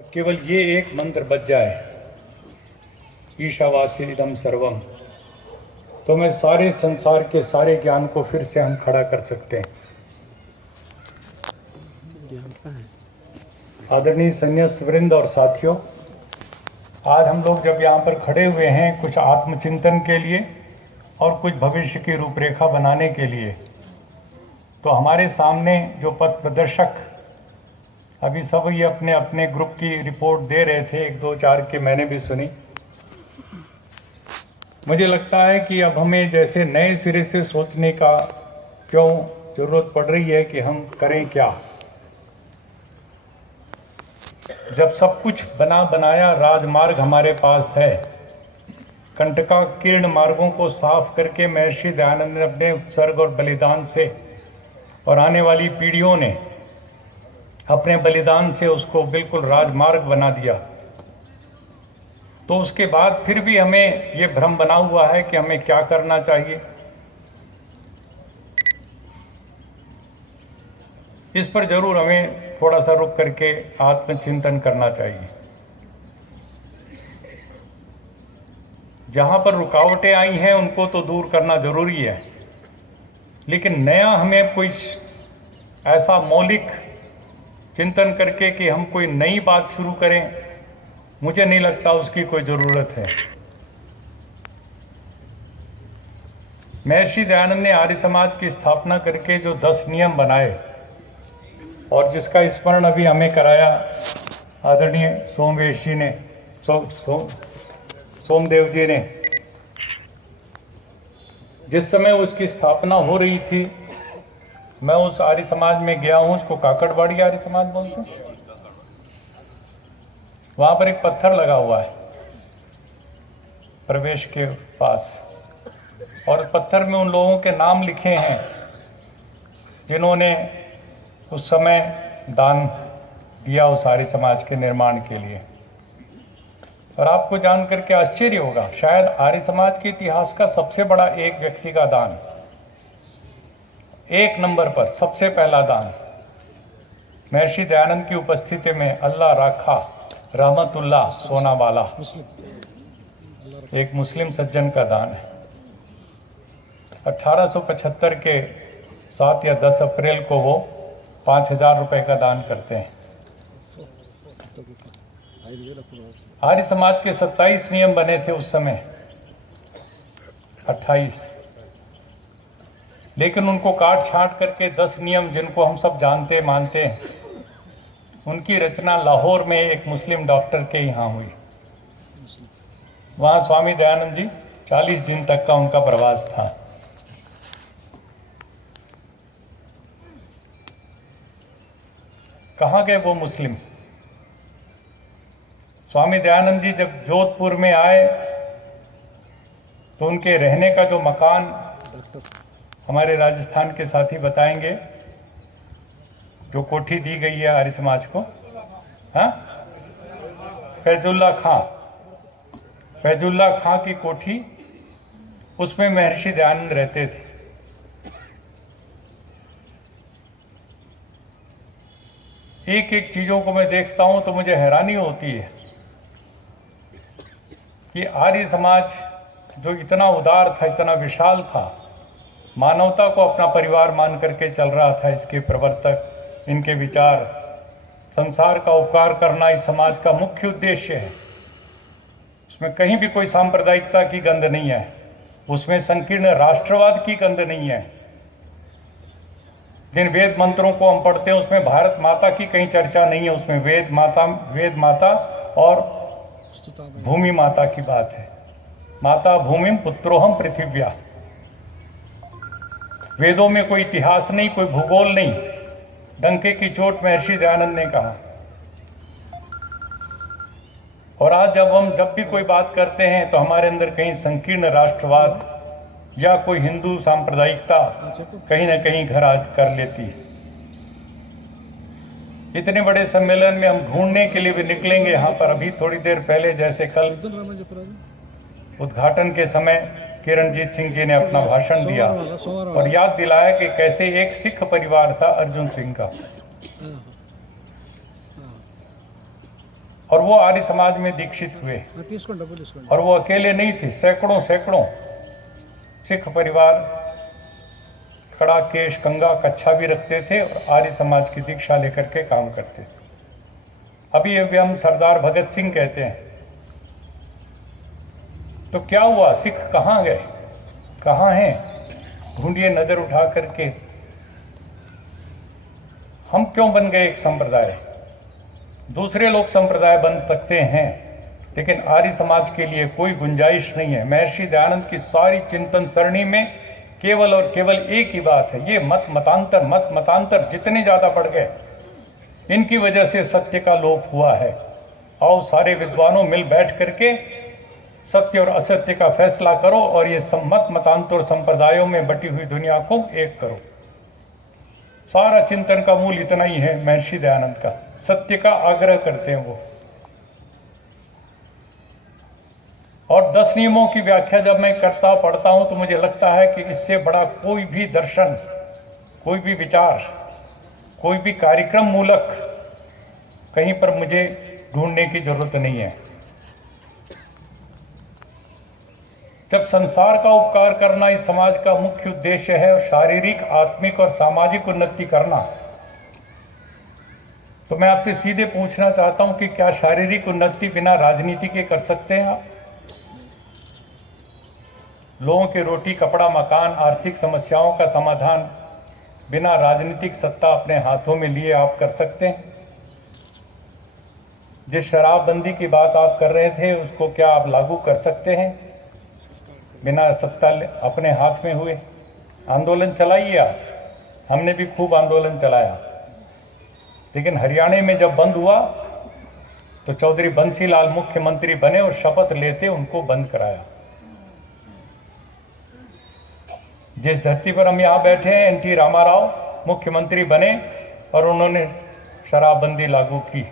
केवल ये एक मंत्र बच जाए, ईशावास्यमिदं सर्वम, तो मैं सारे संसार के सारे ज्ञान को फिर से हम खड़ा कर सकते हैं। आदरणीय संन्यास वृंद और साथियों, आज हम लोग जब यहाँ पर खड़े हुए हैं कुछ आत्मचिंतन के लिए और कुछ भविष्य की रूपरेखा बनाने के लिए, तो हमारे सामने जो पथ प्रदर्शक अभी सब ये अपने अपने ग्रुप की रिपोर्ट दे रहे थे, 1, 2, 4 की मैंने भी सुनी। मुझे लगता है कि अब हमें जैसे नए सिरे से सोचने का क्यों जरूरत पड़ रही है कि हम करें क्या, जब सब कुछ बना बनाया राजमार्ग हमारे पास है। कंटका कीर्ण मार्गों को साफ करके महर्षि दयानंद ने अपने उत्सर्ग और बलिदान से और आने वाली पीढ़ियों ने अपने बलिदान से उसको बिल्कुल राजमार्ग बना दिया। तो उसके बाद फिर भी हमें ये भ्रम बना हुआ है कि हमें क्या करना चाहिए। इस पर जरूर हमें थोड़ा सा रुक करके आत्मचिंतन करना चाहिए। जहां पर रुकावटें आई हैं उनको तो दूर करना जरूरी है, लेकिन नया हमें कोई ऐसा मौलिक चिंतन करके कि हम कोई नई बात शुरू करें, मुझे नहीं लगता उसकी कोई जरूरत है। महर्षि दयानंद ने आर्य समाज की स्थापना करके जो 10 नियम बनाए और जिसका स्मरण अभी हमें कराया आदरणीय सोमवेश जी ने, सोमदेव जी ने, जिस समय उसकी स्थापना हो रही थी मैं उस आर्य समाज में गया हूं, उसको काकड़बाड़ी आर्य समाज बोलते हैं। वहां पर एक पत्थर लगा हुआ है प्रवेश के पास, और पत्थर में उन लोगों के नाम लिखे हैं जिन्होंने उस समय दान दिया उस आर्य समाज के निर्माण के लिए। और आपको जान करके आश्चर्य होगा, शायद आर्य समाज के इतिहास का सबसे बड़ा एक व्यक्ति का दान, 1 नंबर पर सबसे पहला दान महर्षि दयानंद की उपस्थिति में अल्लाह राखा रहमतुल्लाह सोनावाला, एक मुस्लिम सज्जन का दान है। 1875 के 7 या 10 अप्रैल को वो 5000 रुपए का दान करते हैं। आर्य समाज के 27 नियम बने थे उस समय, 28, लेकिन उनको काट छांट करके 10 नियम जिनको हम सब जानते मानते हैं, उनकी रचना लाहौर में एक मुस्लिम डॉक्टर के यहाँ हुई। वहां स्वामी दयानंद जी 40 दिन तक का उनका प्रवास था। कहाँ गए वो मुस्लिम? स्वामी दयानंद जी जब जोधपुर में आए तो उनके रहने का जो मकान, हमारे राजस्थान के साथी बताएंगे, जो कोठी दी गई है आर्य समाज को, हाँ, फैजुल्ला खां की कोठी, उसमें महर्षि दयानंद रहते थे। एक एक चीजों को मैं देखता हूं तो मुझे हैरानी होती है कि आर्य समाज जो इतना उदार था, इतना विशाल था, मानवता को अपना परिवार मान करके चल रहा था, इसके प्रवर्तक, इनके विचार, संसार का उपकार करना इस समाज का मुख्य उद्देश्य है। उसमें कहीं भी कोई सांप्रदायिकता की गंध नहीं है, उसमें संकीर्ण राष्ट्रवाद की गंध नहीं है। जिन वेद मंत्रों को हम पढ़ते हैं उसमें भारत माता की कहीं चर्चा नहीं है, उसमें वेद माता और भूमि माता की बात है। माता भूमिम पुत्रोहम पृथिव्या। वेदों में कोई इतिहास नहीं, कोई भूगोल नहीं, डंके की चोट महर्षि दयानंद ने कहा। और आज जब भी कोई बात करते हैं तो हमारे अंदर कहीं संकीर्ण राष्ट्रवाद या कोई हिंदू सांप्रदायिकता कहीं ना कहीं घर आज कर लेती है। इतने बड़े सम्मेलन में हम ढूंढने के लिए भी निकलेंगे यहाँ पर। अभी थोड़ी देर पहले, जैसे कल उद्घाटन के समय किरणजीत सिंह जी ने अपना भाषण दिया और याद दिलाया कि कैसे एक सिख परिवार था अर्जुन सिंह का, और वो आर्य समाज में दीक्षित हुए। और वो अकेले नहीं थे, सैकड़ों सैकड़ों सिख परिवार कड़ा केश कंगा कच्छा भी रखते थे और आर्य समाज की दीक्षा लेकर के काम करते थे। अभी अभी हम सरदार भगत सिंह कहते हैं, तो क्या हुआ? सिख कहाँ गए, कहाँ हैं? ढूंढिए नजर उठा करके। हम क्यों बन गए एक संप्रदाय? दूसरे लोग संप्रदाय बन सकते हैं, लेकिन आर्य समाज के लिए कोई गुंजाइश नहीं है। महर्षि दयानंद की सारी चिंतन सरणी में केवल और केवल एक ही बात है, ये मत मतांतर जितने ज्यादा बढ़ गए, इनकी वजह से सत्य का लोप हुआ है। आओ सारे विद्वानों मिल बैठ करके सत्य और असत्य का फैसला करो और ये मतांतर संप्रदायों में बटी हुई दुनिया को एक करो। सारा चिंतन का मूल इतना ही है महर्षि दयानंद का, सत्य का आग्रह करते हैं वो। और 10 नियमों की व्याख्या जब मैं पढ़ता हूं तो मुझे लगता है कि इससे बड़ा कोई भी दर्शन, कोई भी विचार, कोई भी कार्यक्रम मूलक कहीं पर मुझे ढूंढने की जरूरत नहीं है। जब संसार का उपकार करना इस समाज का मुख्य उद्देश्य है और शारीरिक, आत्मिक और सामाजिक उन्नति करना, तो मैं आपसे सीधे पूछना चाहता हूं कि क्या शारीरिक उन्नति बिना राजनीति के कर सकते हैं आप? लोगों के रोटी कपड़ा मकान, आर्थिक समस्याओं का समाधान बिना राजनीतिक सत्ता अपने हाथों में लिए आप कर सकते हैं? जिस शराबबंदी की बात आप कर रहे थे उसको क्या आप लागू कर सकते हैं बिना सत्ता अपने हाथ में हुए? आंदोलन चलाइए आप, हमने भी खूब आंदोलन चलाया, लेकिन हरियाणा में जब बंद हुआ तो चौधरी बंसीलाल मुख्यमंत्री बने और शपथ लेते उनको बंद कराया। जिस धरती पर हम यहां बैठे हैं, एनटी रामाराव मुख्यमंत्री बने और उन्होंने शराबबंदी लागू की।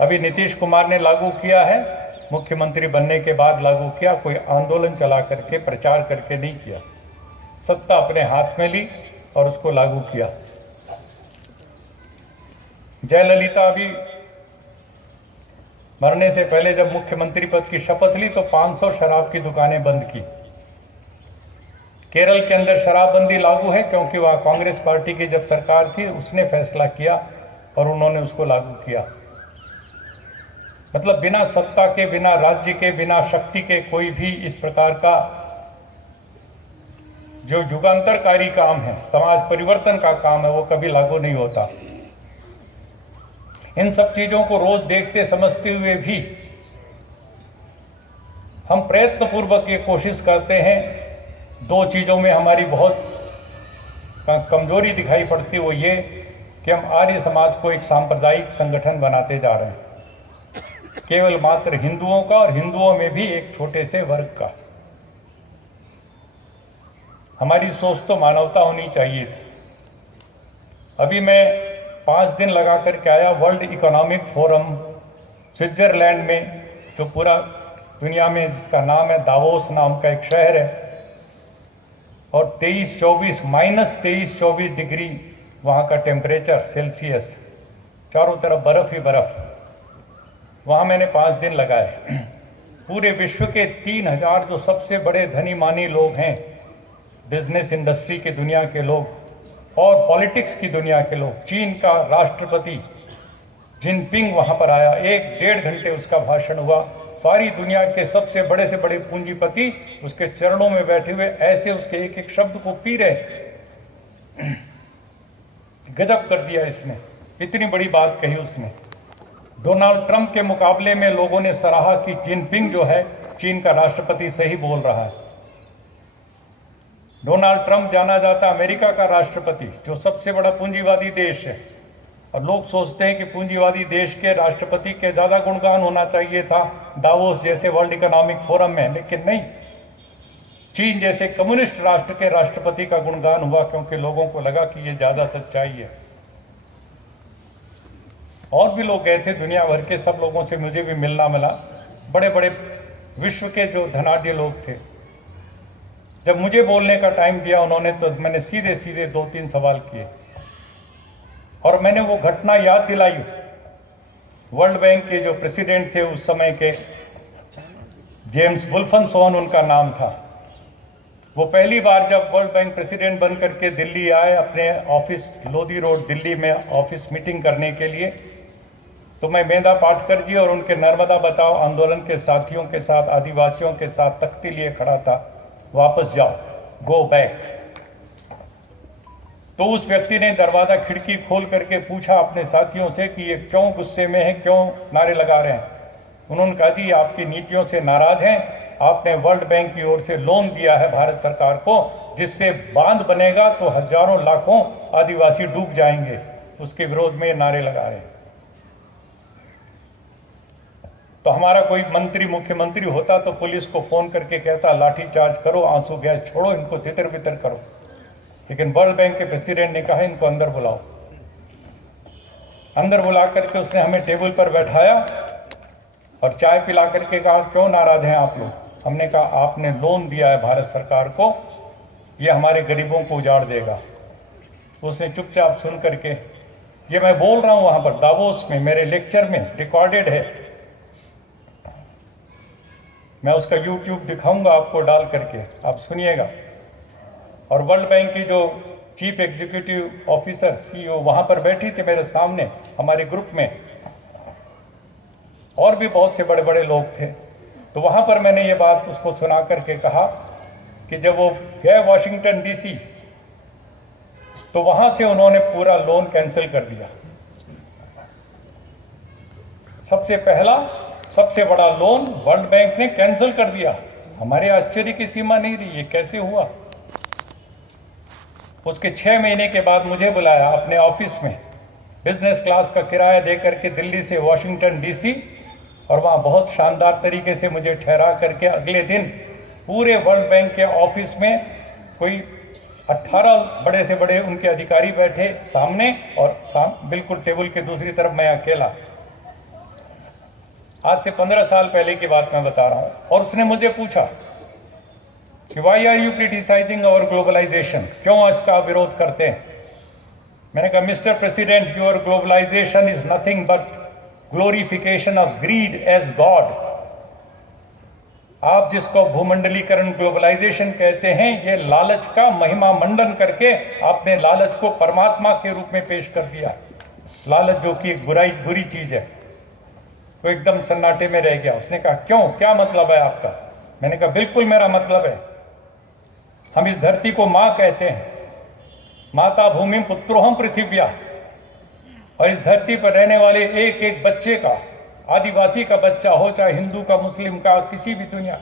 अभी नीतीश कुमार ने लागू किया है, मुख्यमंत्री बनने के बाद लागू किया, कोई आंदोलन चला करके प्रचार करके नहीं किया, सत्ता अपने हाथ में ली और उसको लागू किया। जयललिता अभी मरने से पहले जब मुख्यमंत्री पद की शपथ ली तो 500 शराब की दुकानें बंद की। केरल के अंदर शराबबंदी लागू है क्योंकि वहां कांग्रेस पार्टी की जब सरकार थी उसने फैसला किया और उन्होंने उसको लागू किया। मतलब बिना सत्ता के, बिना राज्य के, बिना शक्ति के कोई भी इस प्रकार का जो युगांतरकारी काम है, समाज परिवर्तन का काम है, वो कभी लागू नहीं होता। इन सब चीजों को रोज देखते समझते हुए भी हम प्रयत्न पूर्वक ये कोशिश करते हैं। 2 चीजों में हमारी बहुत कमजोरी दिखाई पड़ती है, वो ये कि हम आर्य समाज को एक सांप्रदायिक संगठन बनाते जा रहे हैं, केवल मात्र हिंदुओं का, और हिंदुओं में भी एक छोटे से वर्ग का। हमारी सोच तो मानवता होनी चाहिए थी। अभी मैं 5 दिन लगा करके आया वर्ल्ड इकोनॉमिक फोरम स्विट्जरलैंड में, जो पूरा दुनिया में जिसका नाम है दावोस नाम का एक शहर है, और 23-24 डिग्री वहां का टेम्परेचर सेल्सियस, चारों तरफ बर्फ ही बर्फ। वहां मैंने 5 दिन लगाए। पूरे विश्व के 3000 जो सबसे बड़े धनी मानी लोग हैं, बिजनेस इंडस्ट्री की दुनिया के लोग और पॉलिटिक्स की दुनिया के लोग, चीन का राष्ट्रपति जिनपिंग वहां पर आया, 1-1.5 घंटे उसका भाषण हुआ। सारी दुनिया के सबसे बड़े से बड़े पूंजीपति उसके चरणों में बैठे हुए ऐसे उसके एक एक शब्द को पी रहे। गजब कर दिया इसने, इतनी बड़ी बात कही उसने। डोनाल्ड ट्रंप के मुकाबले में लोगों ने सराहा कि जिनपिंग जो है चीन का राष्ट्रपति सही बोल रहा है। डोनाल्ड ट्रंप जाना जाता अमेरिका का राष्ट्रपति, जो सबसे बड़ा पूंजीवादी देश है, और लोग सोचते हैं कि पूंजीवादी देश के राष्ट्रपति के ज्यादा गुणगान होना चाहिए था दावोस जैसे वर्ल्ड इकोनॉमिक फोरम में, लेकिन नहीं, चीन जैसे कम्युनिस्ट राष्ट्र के राष्ट्रपति का गुणगान हुआ, क्योंकि लोगों को लगा कि ये ज्यादा सच्चाई है। और भी लोग गए थे, दुनिया भर के सब लोगों से मुझे भी मिलना मिला, बड़े बड़े विश्व के जो धनाढ्य लोग थे। जब मुझे बोलने का टाइम दिया उन्होंने, तो मैंने सीधे सीधे 2-3 सवाल किए और मैंने वो घटना याद दिलाई वर्ल्ड बैंक के जो प्रेसिडेंट थे उस समय के, जेम्स वुल्फनसॉन उनका नाम था। वो पहली बार जब वर्ल्ड बैंक प्रेसिडेंट बन करके दिल्ली आए अपने ऑफिस लोधी रोड दिल्ली में ऑफिस मीटिंग करने के लिए, तो मैं मेधा पाटकर जी और उनके नर्मदा बचाओ आंदोलन के साथियों के साथ, आदिवासियों के साथ तख्ती लिए खड़ा था, वापस जाओ, गो बैक। तो उस व्यक्ति ने दरवाजा खिड़की खोल करके पूछा अपने साथियों से कि ये क्यों गुस्से में है, क्यों नारे लगा रहे हैं। उन्होंने कहा जी आपकी नीतियों से नाराज हैं, आपने वर्ल्ड बैंक की ओर से लोन दिया है भारत सरकार को, जिससे बांध बनेगा तो हजारों लाखों आदिवासी डूब जाएंगे, उसके विरोध में नारे लगा रहे हैं। तो हमारा कोई मंत्री मुख्यमंत्री होता तो पुलिस को फोन करके कहता लाठीचार्ज करो, आंसू गैस छोड़ो, इनको तितर बितर करो। लेकिन वर्ल्ड बैंक के प्रेसिडेंट ने कहा इनको अंदर बुलाओ। अंदर बुला करके उसने हमें टेबल पर बैठाया और चाय पिला करके कहा क्यों नाराज हैं आप लोग। हमने कहा आपने लोन दिया है भारत सरकार को, ये हमारे गरीबों को उजाड़ देगा। उसने चुपचाप सुन करके, ये मैं बोल रहा हूं वहां पर दावोस में, मेरे लेक्चर में रिकॉर्डेड है, मैं उसका यूट्यूब दिखाऊंगा आपको डाल करके, आप सुनिएगा। और वर्ल्ड बैंक की जो चीफ एग्जीक्यूटिव ऑफिसर सीईओ वहां पर बैठी थी मेरे सामने हमारे ग्रुप में, और भी बहुत से बड़े बड़े लोग थे। तो वहां पर मैंने ये बात उसको सुना करके कहा कि जब वो गए वॉशिंगटन डीसी तो वहां से उन्होंने पूरा लोन कैंसिल कर दिया। सबसे पहला सबसे बड़ा लोन वर्ल्ड बैंक ने कैंसिल कर दिया। हमारे आश्चर्य की सीमा नहीं रही, ये कैसे हुआ। उसके 6 महीने के बाद मुझे बुलाया अपने ऑफिस में, बिजनेस क्लास का किराया देकर के दिल्ली से वॉशिंगटन डीसी, और वहां बहुत शानदार तरीके से मुझे ठहरा करके अगले दिन पूरे वर्ल्ड बैंक के ऑफिस में कोई 18 बड़े से बड़े उनके अधिकारी बैठे सामने, और बिल्कुल टेबल के दूसरी तरफ मैं अकेला। आज से 15 साल पहले की बात मैं बता रहा हूं। और उसने मुझे पूछा कि why are you criticising our globalisation, क्यों इसका विरोध करते हैं। मैंने कहा mister president, your globalisation is nothing but glorification of greed as god. आप जिसको भूमंडलीकरण ग्लोबलाइजेशन कहते हैं, ये लालच का महिमा मंडन करके आपने लालच को परमात्मा के रूप में पेश कर दिया। लालच जो कि एक बुरी चीज है। वो एकदम सन्नाटे में रह गया। उसने कहा क्यों, क्या मतलब है आपका। मैंने कहा बिल्कुल मेरा मतलब है, हम इस धरती को मां कहते हैं, माता भूमि पुत्रोहम पृथिव्या, और इस धरती पर रहने वाले एक एक बच्चे का, आदिवासी का बच्चा हो चाहे हिंदू का, मुस्लिम का, किसी भी दुनिया,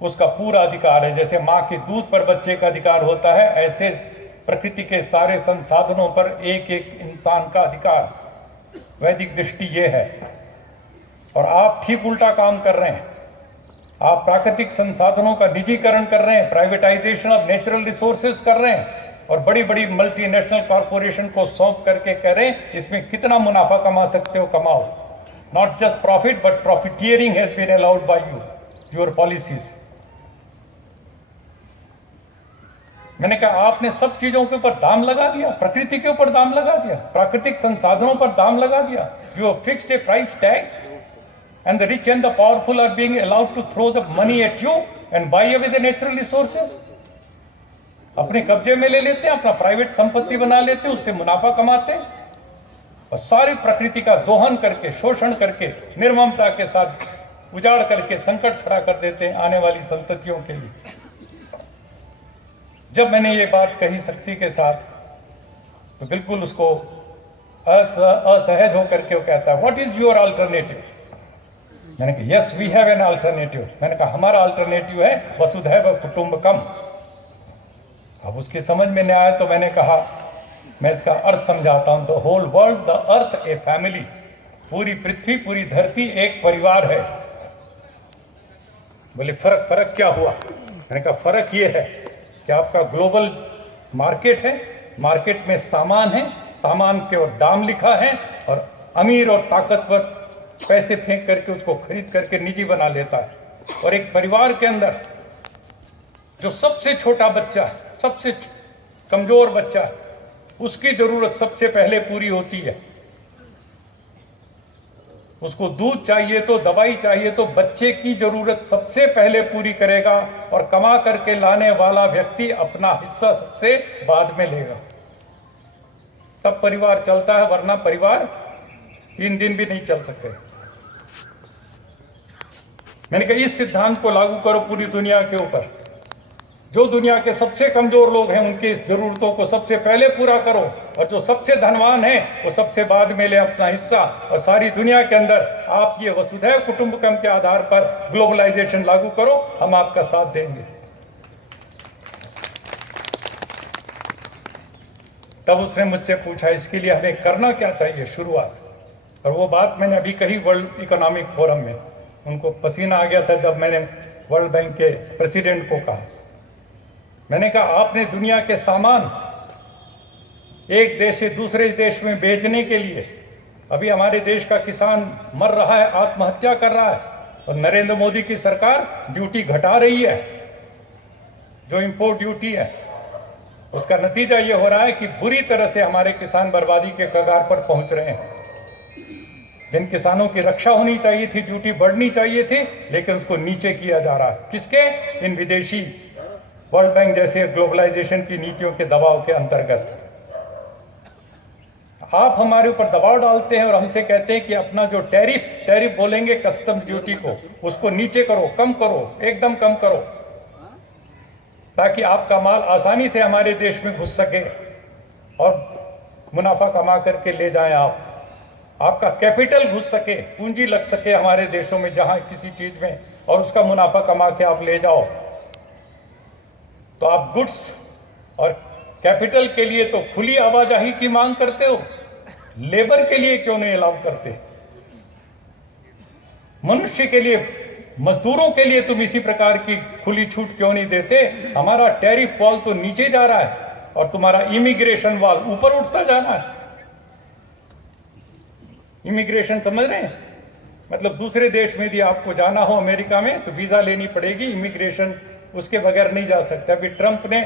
उसका पूरा अधिकार है। जैसे मां के दूध पर बच्चे का अधिकार होता है, ऐसे प्रकृति के सारे संसाधनों पर एक एक इंसान का अधिकार। वैदिक दृष्टि ये है। और आप ठीक उल्टा काम कर रहे हैं। आप प्राकृतिक संसाधनों का निजीकरण कर रहे हैं, प्राइवेटाइजेशन ऑफ नेचुरल रिसोर्सेज कर रहे हैं, और बड़ी बड़ी मल्टीनेशनल कॉर्पोरेशन को सौंप करके कह रहे हैं इसमें कितना मुनाफा कमा सकते हो कमाओ। Not just profit but profiteering has been allowed by you, your policies. मैंने कहा आपने सब चीजों के ऊपर दाम लगा दिया, प्रकृति के ऊपर दाम लगा दिया, प्राकृतिक संसाधनों पर दाम लगा दिया। You have fixed A price tag and the rich and the powerful are being allowed to throw the money at you and buy away the natural resources. अपने कब्जे में ले लेते हैं, अपना प्राइवेट संपत्ति बना लेते हैं, उससे मुनाफा कमाते हैं, और सारी प्रकृति का दोहन करके, शोषण करके, निर्ममता के साथ उजाड़ करके संकट खड़ा कर देते हैं आने वाली संततियों के लिए। जब मैंने ये बात कही शक्ति के साथ, तो बिल्कुल उसको असहज होकर के वो कहता है व्हाट इज योर अल्टरनेटिव। मैंने कहा yes we have an alternative. मैंने कहा हमारा अल्टरनेटिव है वसुधैव कुटुंबकम। अब उसकी समझ में नहीं आया तो मैंने कहा मैं इसका अर्थ समझाता हूं। The whole world, the earth a family, पूरी पृथ्वी, पूरी धरती एक परिवार है। बोले फर्क क्या हुआ। मैंने कहा फर्क ये है कि आपका ग्लोबल मार्केट है, मार्केट में सामान है, सामान के और दाम लिखा है, और अमीर और ताकतवर पैसे फेंक करके उसको खरीद करके निजी बना लेता है। और एक परिवार के अंदर जो सबसे छोटा बच्चा, सबसे कमजोर बच्चा, उसकी जरूरत सबसे पहले पूरी होती है। उसको दूध चाहिए तो, दवाई चाहिए तो बच्चे की जरूरत सबसे पहले पूरी करेगा और कमा करके लाने वाला व्यक्ति अपना हिस्सा सबसे बाद में लेगा, तब परिवार चलता है, वरना परिवार 3 दिन भी नहीं चल सकते। मैंने कहा इस सिद्धांत को लागू करो पूरी दुनिया के ऊपर। जो दुनिया के सबसे कमजोर लोग हैं उनकी इस जरूरतों को सबसे पहले पूरा करो, और जो सबसे धनवान है वो सबसे बाद में ले अपना हिस्सा, और सारी दुनिया के अंदर आप ये वसुधैव कुटुंबकम के आधार पर ग्लोबलाइजेशन लागू करो, हम आपका साथ देंगे। तब उसने मुझसे पूछा इसके लिए हमें करना क्या चाहिए शुरुआत, और वो बात मैंने अभी कही वर्ल्ड इकोनॉमिक फोरम में। उनको पसीना आ गया था जब मैंने वर्ल्ड बैंक के प्रेसिडेंट को कहा। मैंने कहा आपने दुनिया के सामान एक देश से दूसरे देश में बेचने के लिए, अभी हमारे देश का किसान मर रहा है, आत्महत्या कर रहा है, और नरेंद्र मोदी की सरकार ड्यूटी घटा रही है, जो इंपोर्ट ड्यूटी है। उसका नतीजा ये हो रहा है कि बुरी तरह से हमारे किसान बर्बादी के कगार पर पहुंच रहे हैं। जिन किसानों की रक्षा होनी चाहिए थी, ड्यूटी बढ़नी चाहिए थी, लेकिन उसको नीचे किया जा रहा है। किसके? इन विदेशी वर्ल्ड बैंक जैसे ग्लोबलाइजेशन की नीतियों के दबाव के अंतर्गत। आप हमारे ऊपर दबाव डालते हैं और हमसे कहते हैं कि अपना जो टैरिफ बोलेंगे कस्टम्स ड्यूटी को, उसको नीचे करो, कम करो, एकदम कम करो, ताकि आपका माल आसानी से हमारे देश में घुस सके और मुनाफा कमा करके ले जाएं आपका कैपिटल घुस सके, पूंजी लग सके हमारे देशों में जहां किसी चीज में, और उसका मुनाफा कमा के आप ले जाओ। तो आप गुड्स और कैपिटल के लिए तो खुली आवाजाही की मांग करते हो, लेबर के लिए क्यों नहीं अलाउ करते? मनुष्य के लिए, मजदूरों के लिए तुम इसी प्रकार की खुली छूट क्यों नहीं देते? हमारा टैरिफ वॉल तो नीचे जा रहा है और तुम्हारा इमिग्रेशन वॉल ऊपर उठता जाना है। इमिग्रेशन समझ रहे हैं? मतलब दूसरे देश में यदि आपको जाना हो अमेरिका में तो वीजा लेनी पड़ेगी, इमिग्रेशन उसके बगैर नहीं जा सकता। अभी ट्रंप ने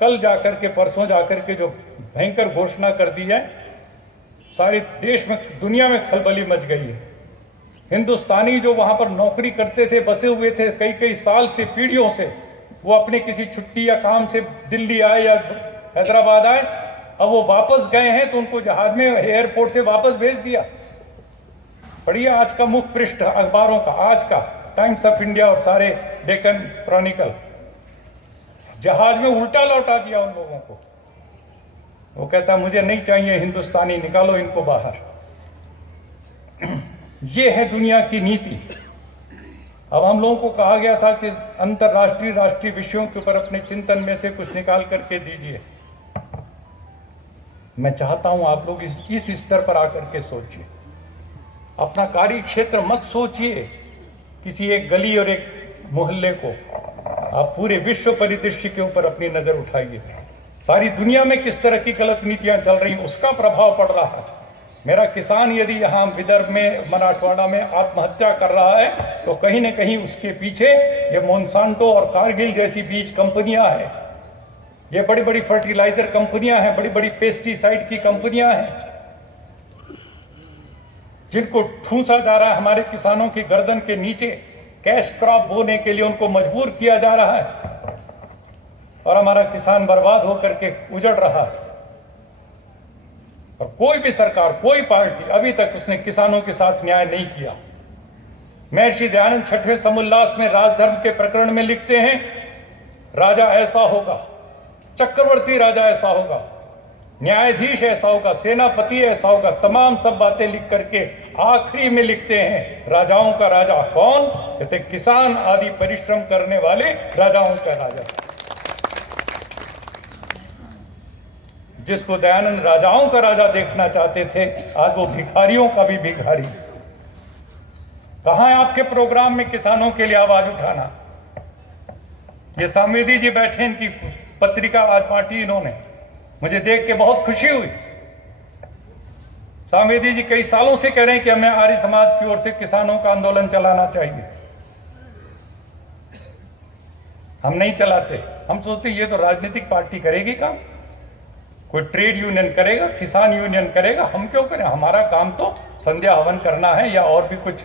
कल जाकर के, परसों जाकर के जो भयंकर घोषणा कर दी है, सारे देश में, दुनिया में खलबली मच गई है। हिंदुस्तानी जो वहां पर नौकरी करते थे, बसे हुए थे कई कई साल से, पीढ़ियों से, वो अपने किसी छुट्टी या काम से दिल्ली आए या हैदराबाद आए, अब वो वापस गए हैं तो उनको जहाज में एयरपोर्ट से वापस भेज दिया। पढ़िए आज का मुख्य पृष्ठ अखबारों का, आज का टाइम्स ऑफ इंडिया और सारे डेक्कन क्रॉनिकल, जहाज में उल्टा लौटा दिया उन लोगों को। वो कहता मुझे नहीं चाहिए हिंदुस्तानी, निकालो इनको बाहर। ये है दुनिया की नीति। अब हम लोगों को कहा गया था कि अंतर्राष्ट्रीय राष्ट्रीय विषयों के ऊपर अपने चिंतन में से कुछ निकाल करके दीजिए। मैं चाहता हूं आप लोग इस स्तर पर आकर के सोचिए। अपना कार्य क्षेत्र मत सोचिए किसी एक गली और एक मोहल्ले को, आप पूरे विश्व परिदृश्य के ऊपर अपनी नजर उठाइए। सारी दुनिया में किस तरह की गलत नीतियां चल रही, उसका प्रभाव पड़ रहा है। मेरा किसान यदि यहाँ विदर्भ में, मराठवाड़ा में आत्महत्या कर रहा है तो कहीं न कहीं उसके पीछे ये मोनसांटो और कारगिल जैसी बीज कंपनियां हैं, ये बड़ी बड़ी फर्टिलाइजर कंपनियां हैं, बड़ी बड़ी पेस्टिसाइड की कंपनियां हैं, जिनको ठूंसा जा रहा है हमारे किसानों की गर्दन के नीचे। कैश क्रॉप बोने के लिए उनको मजबूर किया जा रहा है और हमारा किसान बर्बाद होकर के उजड़ रहा है। और कोई भी सरकार, कोई पार्टी अभी तक उसने किसानों के साथ न्याय नहीं किया। महर्षि दयानंद 6वें समुल्लास में राजधर्म के प्रकरण में लिखते हैं, राजा ऐसा होगा, चक्रवर्ती राजा ऐसा होगा, न्यायाधीश ऐसा होगा, सेनापति ऐसा होगा, तमाम सब बातें लिख करके आखिरी में लिखते हैं राजाओं का राजा कौन? कहते किसान आदि परिश्रम करने वाले राजाओं का राजा। जिसको दयानंद राजाओं का राजा देखना चाहते थे, आज वो भिखारियों का भी भिखारी। कहां है आपके प्रोग्राम में किसानों के लिए आवाज उठाना? ये सामेदी जी बैठे, इनकी पत्रिका आज बांटी इन्होंने, मुझे देख के बहुत खुशी हुई। सामेदी जी कई सालों से कह रहे हैं कि हमें आर्य समाज की ओर से किसानों का आंदोलन चलाना चाहिए। हम नहीं चलाते, हम सोचते ये तो राजनीतिक पार्टी करेगी काम। कोई ट्रेड यूनियन करेगा, किसान यूनियन करेगा, हम क्यों करें? हमारा काम तो संध्या हवन करना है या और भी कुछ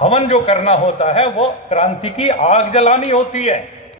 हवन जो करना होता है वो क्रांति की आग जलानी होती है।